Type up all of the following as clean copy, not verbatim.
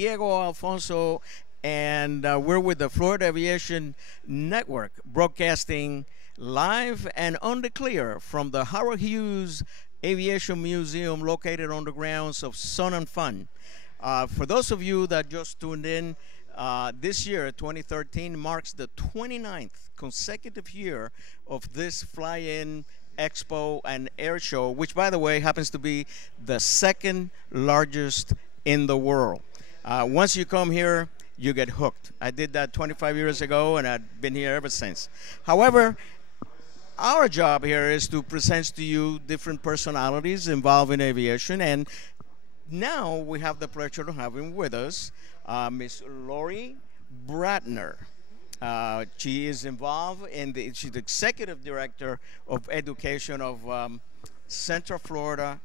Diego Alfonso, and we're with the Florida Aviation Network, broadcasting live and on the clear from the Howard Hughes Aviation Museum located on the grounds of Sun and Fun. For those of you that just tuned in, this year, 2013, marks the 29th consecutive year of this fly-in expo and air show, which, by the way, happens to be the second largest in the world. Once you come here, you get hooked. I did that 25 years ago, and I've been here ever since. However, our job here is to present to you different personalities involved in aviation, and now we have the pleasure of having with us Miss Lori Bradner. She is involved in she's the executive director of education of Central Florida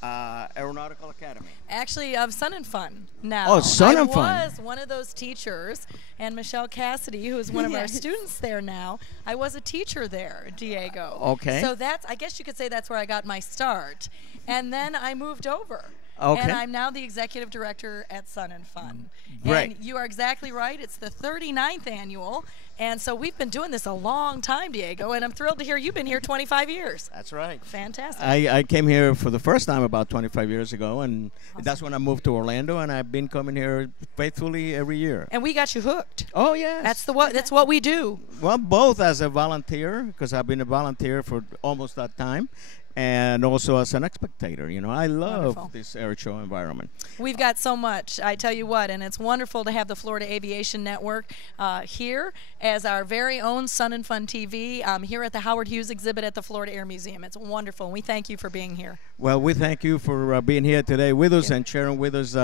Aeronautical Academy. Actually, of Sun and Fun now. Oh, Sun and Fun. I was one of those teachers, and Michelle Cassidy, who is one of our students there now, I was a teacher there, Diego. Okay. So that's, I guess you could say that's where I got my start. And then I moved over. Okay. And I'm now the executive director at Sun and Fun. Right. And you are exactly right. It's the 39th annual. And so we've been doing this a long time, Diego, and I'm thrilled to hear you've been here 25 years. That's right. Fantastic. I came here for the first time about 25 years ago, and that's when I moved to Orlando, and I've been coming here faithfully every year. And we got you hooked. Oh, yes. That's what we do. Well, both as a volunteer, because I've been a volunteer for almost that time, and also as an spectator. You know, I love Wonderful. this air show environment. We've got so much, I tell you what, and it's wonderful to have the Florida Aviation Network here as our very own Sun and Fun TV here at the Howard Hughes exhibit at the Florida Air Museum. It's wonderful, and we thank you for being here. Well, we thank you for being here today with us and sharing with us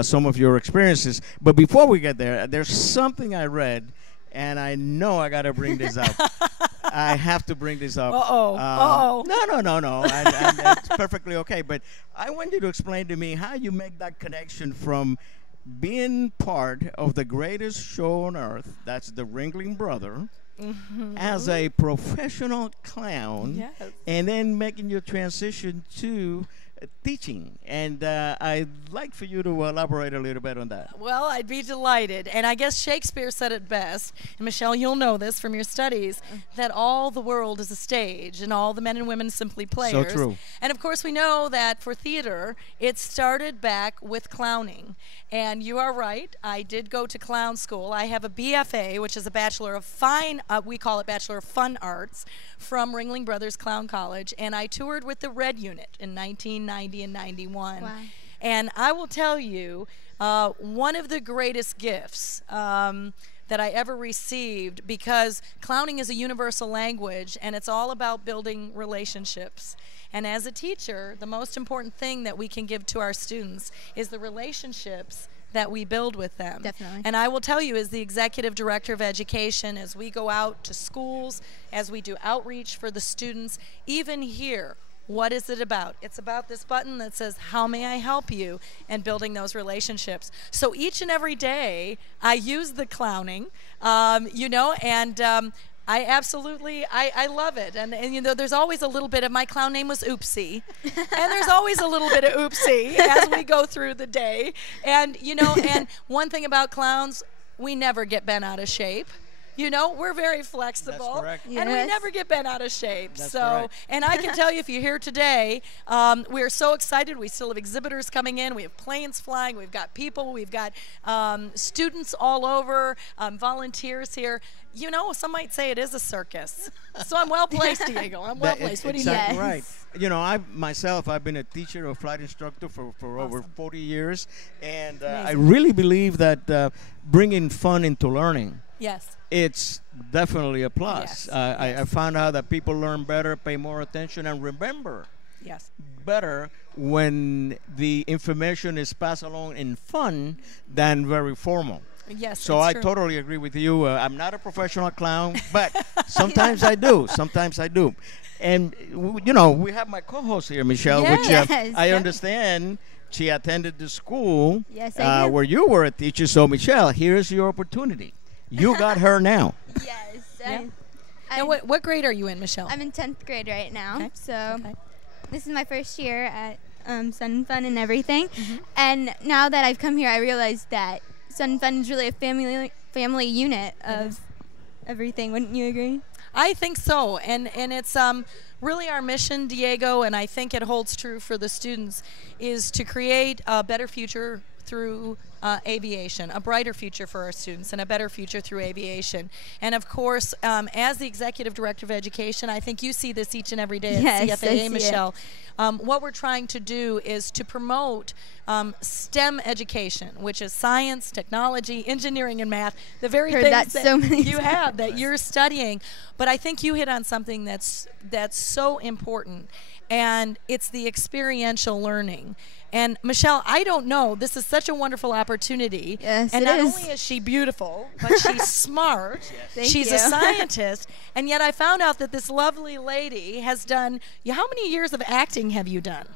some of your experiences. But before we get there, there's something I read, and I know I got to bring this up. I have to bring this up. Uh-oh. No. It's perfectly okay. But I want you to explain to me how you make that connection from being part of the greatest show on earth, that's the Ringling Brother, as a professional clown, and then making your transition to teaching. And I'd like for you to elaborate a little bit on that. Well, I'd be delighted. And I guess Shakespeare said it best, and Michelle, you'll know this from your studies, that all the world is a stage and all the men and women simply players. So true. And of course we know that for theater, it started back with clowning. And you are right, I did go to clown school. I have a BFA, which is a Bachelor of Fine, we call it Bachelor of Fun Arts, from Ringling Brothers Clown College. And I toured with the Red Unit in 1990 and 91. Wow. And I will tell you, one of the greatest gifts that I ever received, because clowning is a universal language and it's all about building relationships. And as a teacher, the most important thing that we can give to our students is the relationships that we build with them. Definitely. And I will tell you, as the executive director of education, as we go out to schools, as we do outreach for the students, even here, what is it about? It's about this button that says, how may I help you? And building those relationships. So each and every day, I use the clowning, you know, and I absolutely, I love it. And, you know, there's always a little bit of, my clown name was Oopsie. And there's always a little bit of Oopsie as we go through the day. And, you know, and one thing about clowns, we never get bent out of shape. You know, we're very flexible. That's correct. And we never get bent out of shape. That's so, correct. and I can tell you, if you're here today, we're so excited. We still have exhibitors coming in. We have planes flying. We've got people. We've got students all over, volunteers here. You know, some might say it is a circus. So I'm well placed, Diego. I'm well placed. What do you think? Exactly right. You know, I've been a teacher, a flight instructor for over 40 years, and I really believe that bringing fun into learning, it's definitely a plus. I found out that people learn better, pay more attention, and remember better when the information is passed along in fun than very formal. So I totally agree with you. I'm not a professional clown, but sometimes I do. Sometimes I do. And, you know, we have my co-host here, Michelle, which I understand she attended the school where you were a teacher. So, Michelle, here's your opportunity. You got her now. Yes. Now, what grade are you in, Michelle? I'm in 10th grade right now. So this is my first year at Sun and Fun and everything. And now that I've come here, I realized that Sun and Fun is really a family unit of everything. Wouldn't you agree? I think so, and it's really our mission, Diego, and I think it holds true for the students, is to create a better future through aviation, a brighter future for our students, and a better future through aviation. And of course, as the Executive Director of Education, I think you see this each and every day at Yes, I CFAA, see Michelle. What we're trying to do is to promote STEM education, which is science, technology, engineering, and math, the very Heard things that that so many you have, that you're studying. But I think you hit on something that's so important, and it's the experiential learning. And Michelle, I don't know, this is such a wonderful opportunity. Yes, and it not is. only is she beautiful, but she's smart. Thank She's you. a scientist. And yet I found out that this lovely lady has done, how many years of acting have you done?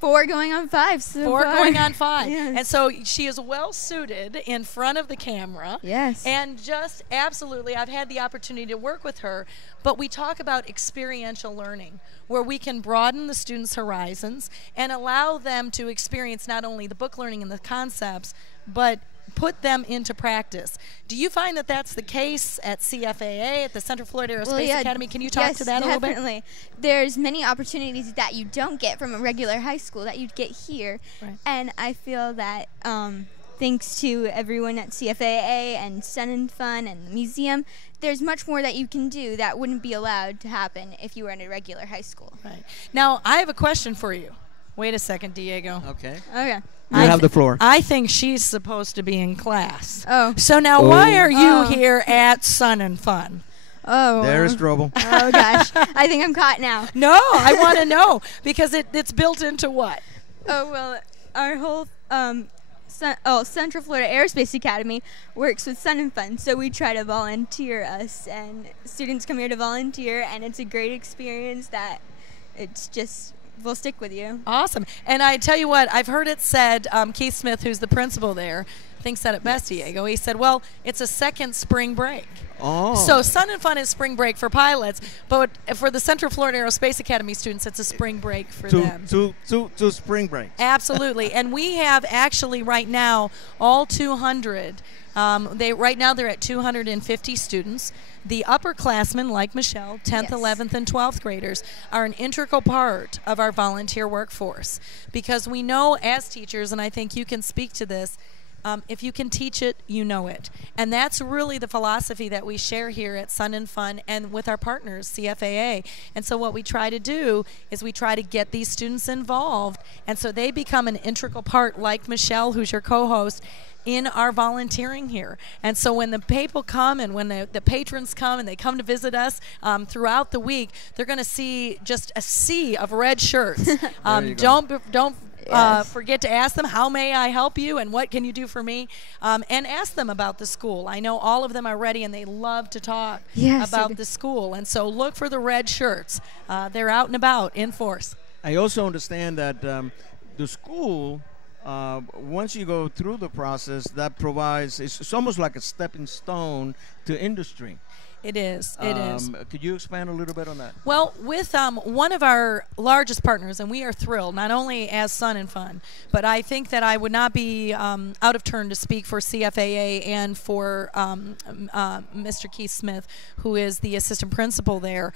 4 going on 5 so 4 far. going on 5. Yes. And so she is well suited in front of the camera. Yes. And just absolutely, I've had the opportunity to work with her, but we talk about experiential learning, where we can broaden the students' horizons and allow them to experience not only the book learning and the concepts, but put them into practice. Do you find that that's the case at CFAA, at the Central Florida Aerospace Academy? Can you talk to that a little bit? Definitely. There's many opportunities that you don't get from a regular high school that you'd get here. Right. And I feel that thanks to everyone at CFAA and Sun and Fun and the museum, there's much more that you can do that wouldn't be allowed to happen if you were in a regular high school. Right. Now, I have a question for you. Wait a second, Diego. Okay. Okay. You have the floor. I think she's supposed to be in class. Oh. So now, why are you Oh. here at Sun and Fun? Oh. There's trouble. Oh, gosh. I think I'm caught now. No, I want to know, because it's built into what? Oh, well, our whole Central Florida Aerospace Academy works with Sun and Fun, so we try to volunteer us, and students come here to volunteer, and it's a great experience that it's just will stick with you. Awesome. And I tell you what, I've heard it said, Keith Smith, who's the principal there, thinks said it best, Diego. He said, well, it's a second spring break. Oh. So Sun and Fun is spring break for pilots, but for the Central Florida Aerospace Academy students, it's a spring break for them. Two spring breaks. Absolutely. And we have actually right now all 200. Right now they're at 250 students. The upperclassmen, like Michelle, 10th, Yes. 11th, and 12th graders, are an integral part of our volunteer workforce, because we know as teachers, and I think you can speak to this, if you can teach it, you know it. And that's really the philosophy that we share here at Sun and Fun and with our partners, CFAA. And so what we try to do is we try to get these students involved, and so they become an integral part, like Michelle, who's your co-host, in our volunteering here. And so when the people come and when the patrons come and they come to visit us throughout the week, they're going to see just a sea of red shirts. Don't Yes. forget to ask them, how may I help you and what can you do for me? And ask them about the school. I know all of them are ready and they love to talk Yes, about the school. And so look for the red shirts. They're out and about in force. I also understand that the school, once you go through the process, that provides, it's almost like a stepping stone to industry. It is. It is. Could you expand a little bit on that? Well, with one of our largest partners, and we are thrilled, not only as Sun and Fun, but I think that I would not be out of turn to speak for CFAA and for Mr. Keith Smith, who is the assistant principal there.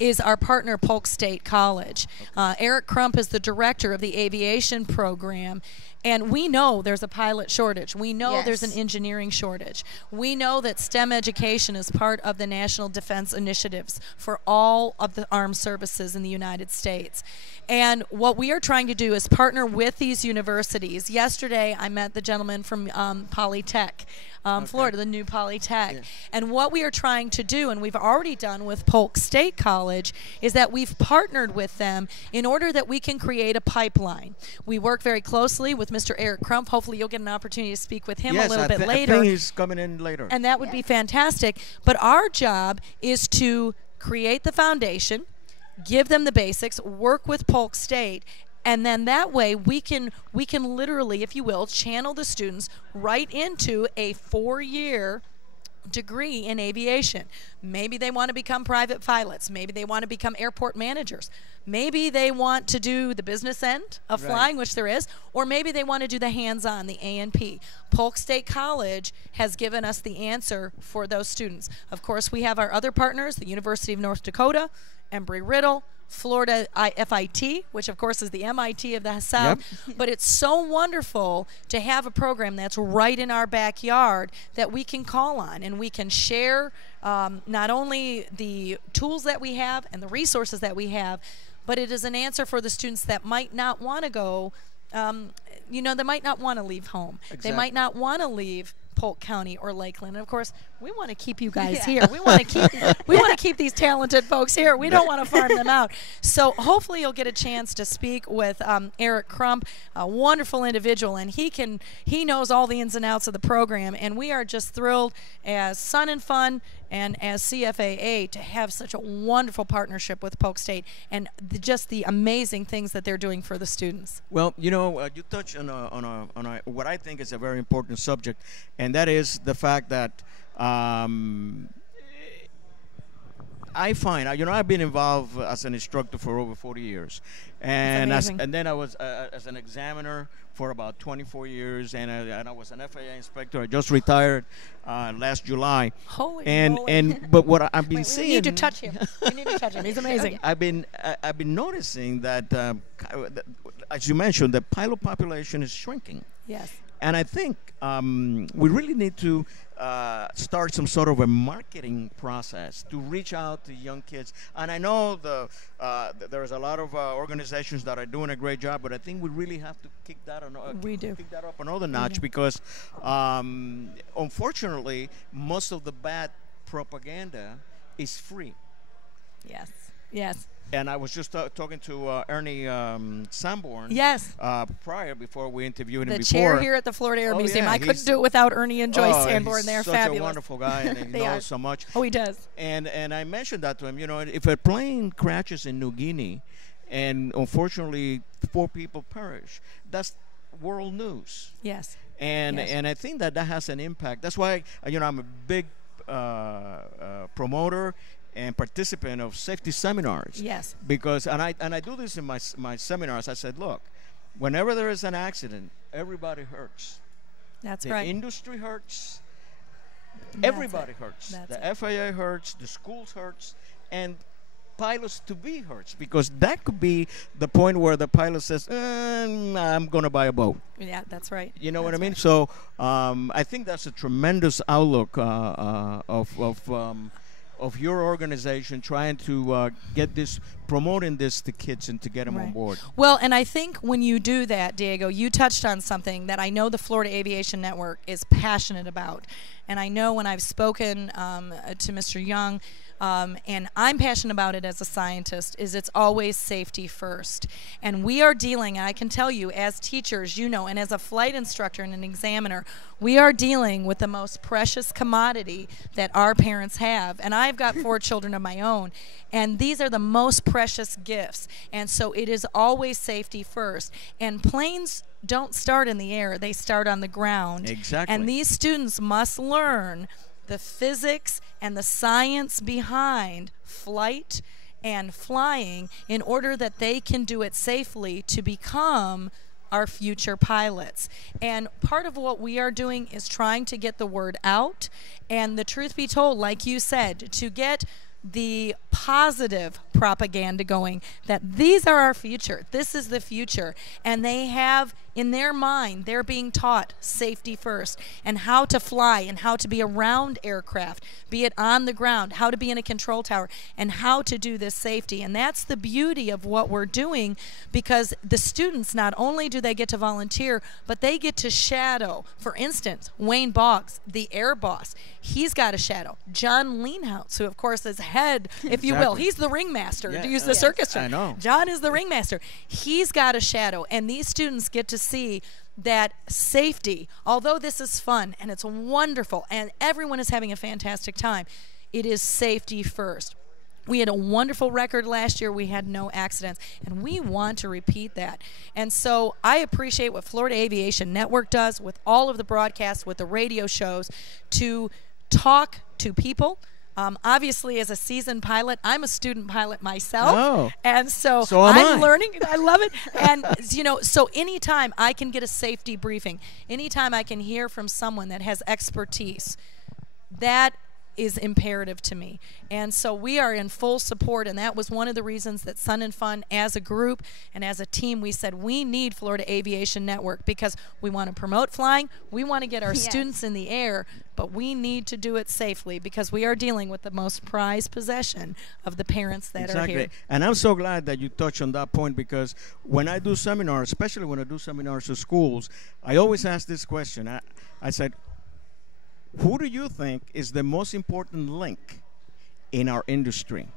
Is our partner Polk State College. Eric Crump is the director of the aviation program, and we know there's a pilot shortage. We know Yes. there's an engineering shortage. We know that STEM education is part of the national defense initiatives for all of the armed services in the United States. And what we are trying to do is partner with these universities. Yesterday, I met the gentleman from Polytech, Florida, the new Polytech. Yeah. And what we are trying to do, and we've already done with Polk State College, is that we've partnered with them in order that we can create a pipeline. We work very closely with Mr. Eric Crump. Hopefully you'll get an opportunity to speak with him a little bit later. I think he's coming in later. And that would be fantastic. But our job is to create the foundation, give them the basics, work with Polk State, and then that way we can literally, if you will, channel the students right into a 4-year degree in aviation. Maybe they want to become private pilots. Maybe they want to become airport managers. Maybe they want to do the business end of flying, which there is, or maybe they want to do the hands-on, the A&P. Polk State College has given us the answer for those students. Of course, we have our other partners, the University of North Dakota, Embry-Riddle, Florida FIT, which of course is the MIT of the South. But it's so wonderful to have a program that's right in our backyard that we can call on, and we can share not only the tools that we have and the resources that we have, but it is an answer for the students that might not want to go, they might not want to leave home. They might not want to leave Polk County or Lakeland. And of course, we want to keep you guys here. We want to keep these talented folks here. We don't want to farm them out. So hopefully you'll get a chance to speak with Eric Crump, a wonderful individual, and he knows all the ins and outs of the program. And we are just thrilled as Sun and Fun and as CFAA to have such a wonderful partnership with Polk State and just the amazing things that they're doing for the students. Well, you touched on what I think is a very important subject, and that is the fact that I find, I've been involved as an instructor for over 40 years, and then I was as an examiner for about 24 years, and I was an FAA inspector. I just retired last July. Holy moly. But what I've been seeing, we need to touch him. We need to touch him. He's amazing. I've been noticing that, as you mentioned, the pilot population is shrinking. Yes. And I think we really need to start some sort of a marketing process to reach out to young kids. And I know there's a lot of organizations that are doing a great job, but I think we really have to kick that up another notch because, unfortunately, most of the bad propaganda is free. Yes. Yes. And I was just talking to Ernie Sanborn. Yes. Before we interviewed him the before. chair here at the Florida Air Museum. I couldn't do it without Ernie and Joyce Sanborn. They're fabulous. He's such a wonderful guy, and he knows so much. Oh, he does. And I mentioned that to him. If a plane crashes in New Guinea, and unfortunately 4 people perish, that's world news. Yes. And I think that has an impact. That's why I'm a big promoter and participant of safety seminars. Yes. Because I do this in my seminars. I said, look, whenever there is an accident, everybody hurts. That's the right. The industry hurts. Everybody hurts. That's the FAA hurts. The schools hurts, and pilots to be hurts, because that could be the point where the pilot says, I'm going to buy a boat. Yeah, that's right. You know what I mean? So I think that's a tremendous outlook of your organization trying to get this, promoting this to kids and to get them on board. Well, and I think when you do that, Diego, you touched on something that I know the Florida Aviation Network is passionate about. And I know when I've spoken to Mr. Young, and I'm passionate about it as a scientist, is it's always safety first. And we are dealing, and I can tell you as teachers, and as a flight instructor and an examiner, we are dealing with the most precious commodity that our parents have. And I've got 4 children of my own, and these are the most precious gifts. And so it is always safety first. And planes don't start in the air, they start on the ground. Exactly. And these students must learn the physics and the science behind flight and flying in order that they can do it safely to become our future pilots. And part of what we are doing is trying to get the word out, and the truth be told, like you said, to get the positive propaganda going, that these are our future, this is the future, and they have in their mind, they're being taught safety first and how to fly and how to be around aircraft, be it on the ground, how to be in a control tower, and how to do this safety. And that's the beauty of what we're doing, because the students, not only do they get to volunteer, but they get to shadow. For instance, Wayne Boggs, the air boss, he's got a shadow. John Leanhouse, who of course is head, if you will, he's the ringmaster, to use the circus term. I know. John is the ringmaster. He's got a shadow, and these students get to see that safety, although this is fun and it's wonderful and everyone is having a fantastic time, it is safety first. We had a wonderful record last year. We had no accidents, and we want to repeat that. And so I appreciate what Florida Aviation Network does with all of the broadcasts, with the radio shows, to talk to people. Obviously, as a seasoned pilot, I'm a student pilot myself. Oh. And so am I'm I. learning. I love it. And, so anytime I can get a safety briefing, anytime I can hear from someone that has expertise, that is imperative to me. And so we are in full support, and that was one of the reasons that Sun and Fun, as a group and as a team, we said we need Florida Aviation Network because we want to promote flying, we want to get our students in the air, but we need to do it safely because we are dealing with the most prized possession of the parents that are here. And I'm so glad that you touched on that point, because when I do seminars, especially when I do seminars to schools, I always ask this question. I said, who do you think is the most important link in our industry?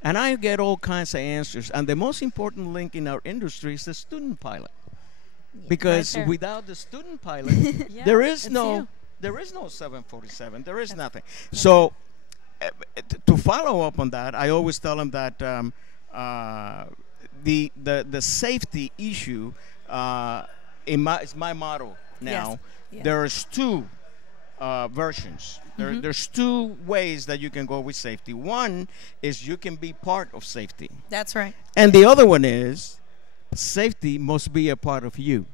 And I get all kinds of answers. And the most important link in our industry is the student pilot. Because Right without the student pilot, there is no 747. There is nothing. So to follow up on that, I always tell them that the safety issue is my motto now. Yes. Yeah. There's two versions. There's two ways that you can go with safety. One is you can be part of safety. That's right. And the other one is safety must be a part of you.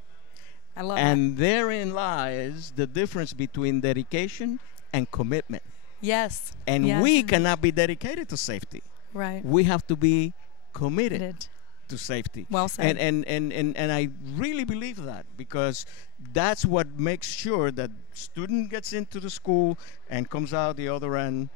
I love And therein lies the difference between dedication and commitment. Yes. And Yes. we cannot be dedicated to safety. Right. We have to be committed Committed. to safety. Well said. And I really believe that, because that's what makes sure that student gets into the school and comes out the other end,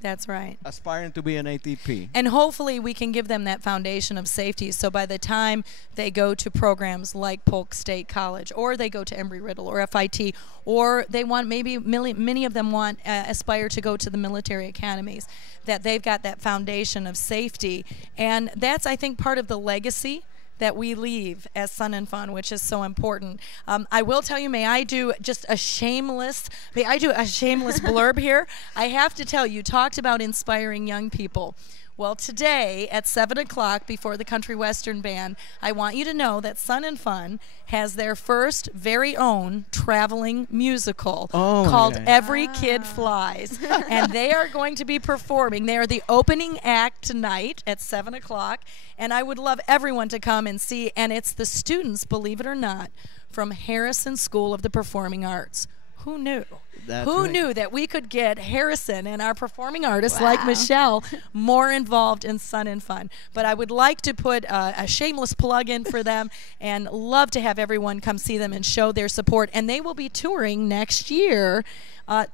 That's right. aspiring to be an ATP. And hopefully we can give them that foundation of safety, so by the time they go to programs like Polk State College, or they go to Embry-Riddle or FIT, or they want, maybe many of them want aspire to go to the military academies, that they've got that foundation of safety. And that's, I think, part of the legacy that we leave as Sun and Fun, which is so important. I will tell you, may I do a shameless blurb here? I have to tell you, talked about inspiring young people. Well, today at 7 o'clock before the Country Western Band, I want you to know that Sun and Fun has their first very own traveling musical called okay. Every Kid Flies. And they are going to be performing. They are the opening act tonight at 7 o'clock. And I would love everyone to come and see. And it's the students, believe it or not, from Harrison School of the Performing Arts. Who knew? Who knew that we could get Harrison and our performing artists like Michelle more involved in Sun and Fun? But I would like to put a shameless plug in for them, and love to have everyone come see them and show their support. And they will be touring next year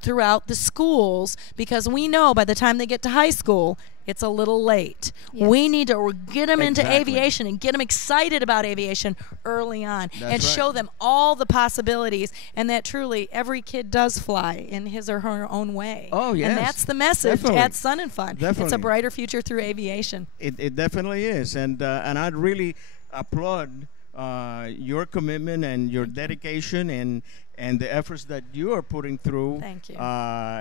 throughout the schools, because we know by the time they get to high school, it's a little late. Yes. We need to get them into Exactly. aviation and get them excited about aviation early on, and right. show them all the possibilities, and that truly every kid does fly in his or her own way. Oh, yes. And that's the message Definitely. at Sun and Fun. It's a Definitely. brighter future through aviation. It definitely is, and I'd really applaud your commitment and your dedication and the efforts that you are putting through. Thank you.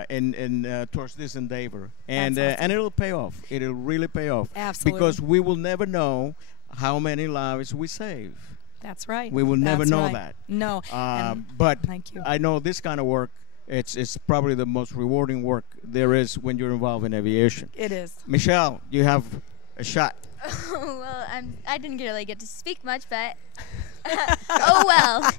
In towards this endeavor, and That's awesome. and it'll pay off. It'll really pay off. Absolutely. Because we will never know how many lives we save. That's right. We will never That's know right. that. No. But Thank you. I know this kind of work. It's probably the most rewarding work there is when you're involved in aviation. It is. Michelle, you have a shot. Well, I didn't really get to speak much, but oh well.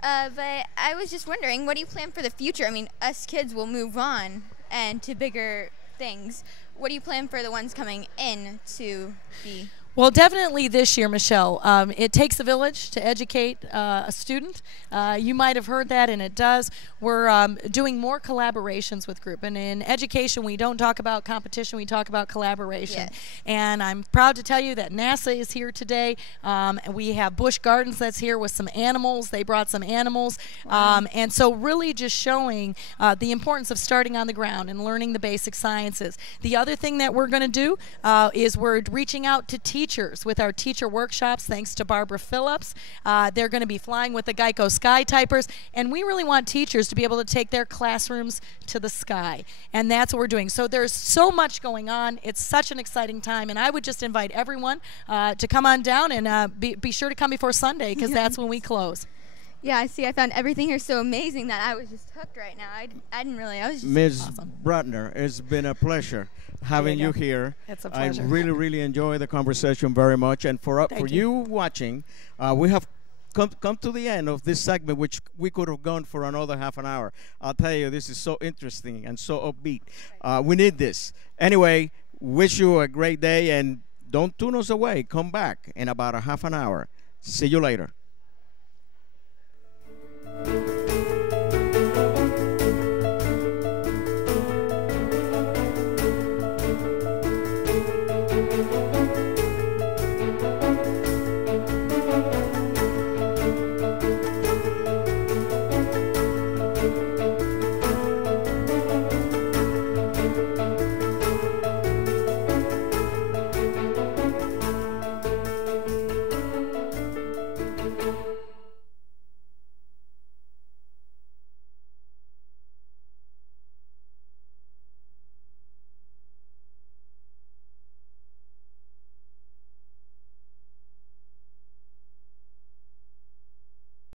But I was just wondering, what do you plan for the future? I mean, us kids will move on and to bigger things. What do you plan for the ones coming in to be? Well, definitely this year, Michelle. It takes a village to educate a student. You might have heard that, and it does. We're doing more collaborations with group. And in education, we don't talk about competition, we talk about collaboration. Yes. And I'm proud to tell you that NASA is here today. And we have Busch Gardens that's here with some animals. They brought some animals. And so really just showing the importance of starting on the ground and learning the basic sciences. The other thing that we're going to do is we're reaching out to teachers with our teacher workshops, thanks to Barbara Phillips. They're going to be flying with the Geico Sky Typers, and we really want teachers to be able to take their classrooms to the sky, and that's what we're doing. So there's so much going on. It's such an exciting time, and I would just invite everyone to come on down and be sure to come before Sunday, because that's when we close. Yeah, I see. I found everything here so amazing that I was just hooked right now. I didn't really. I was just Ms. Awesome. Bradner, it's been a pleasure having you you go. here. It's a I pleasure. really enjoy the conversation very much. And for Thank you watching, we have come to the end of this segment, which we could have gone for another half an hour. I'll tell you, this is so interesting and so upbeat. We need this. Anyway, wish you a great day, and don't tune us away. Come back in about a half an hour. See you later.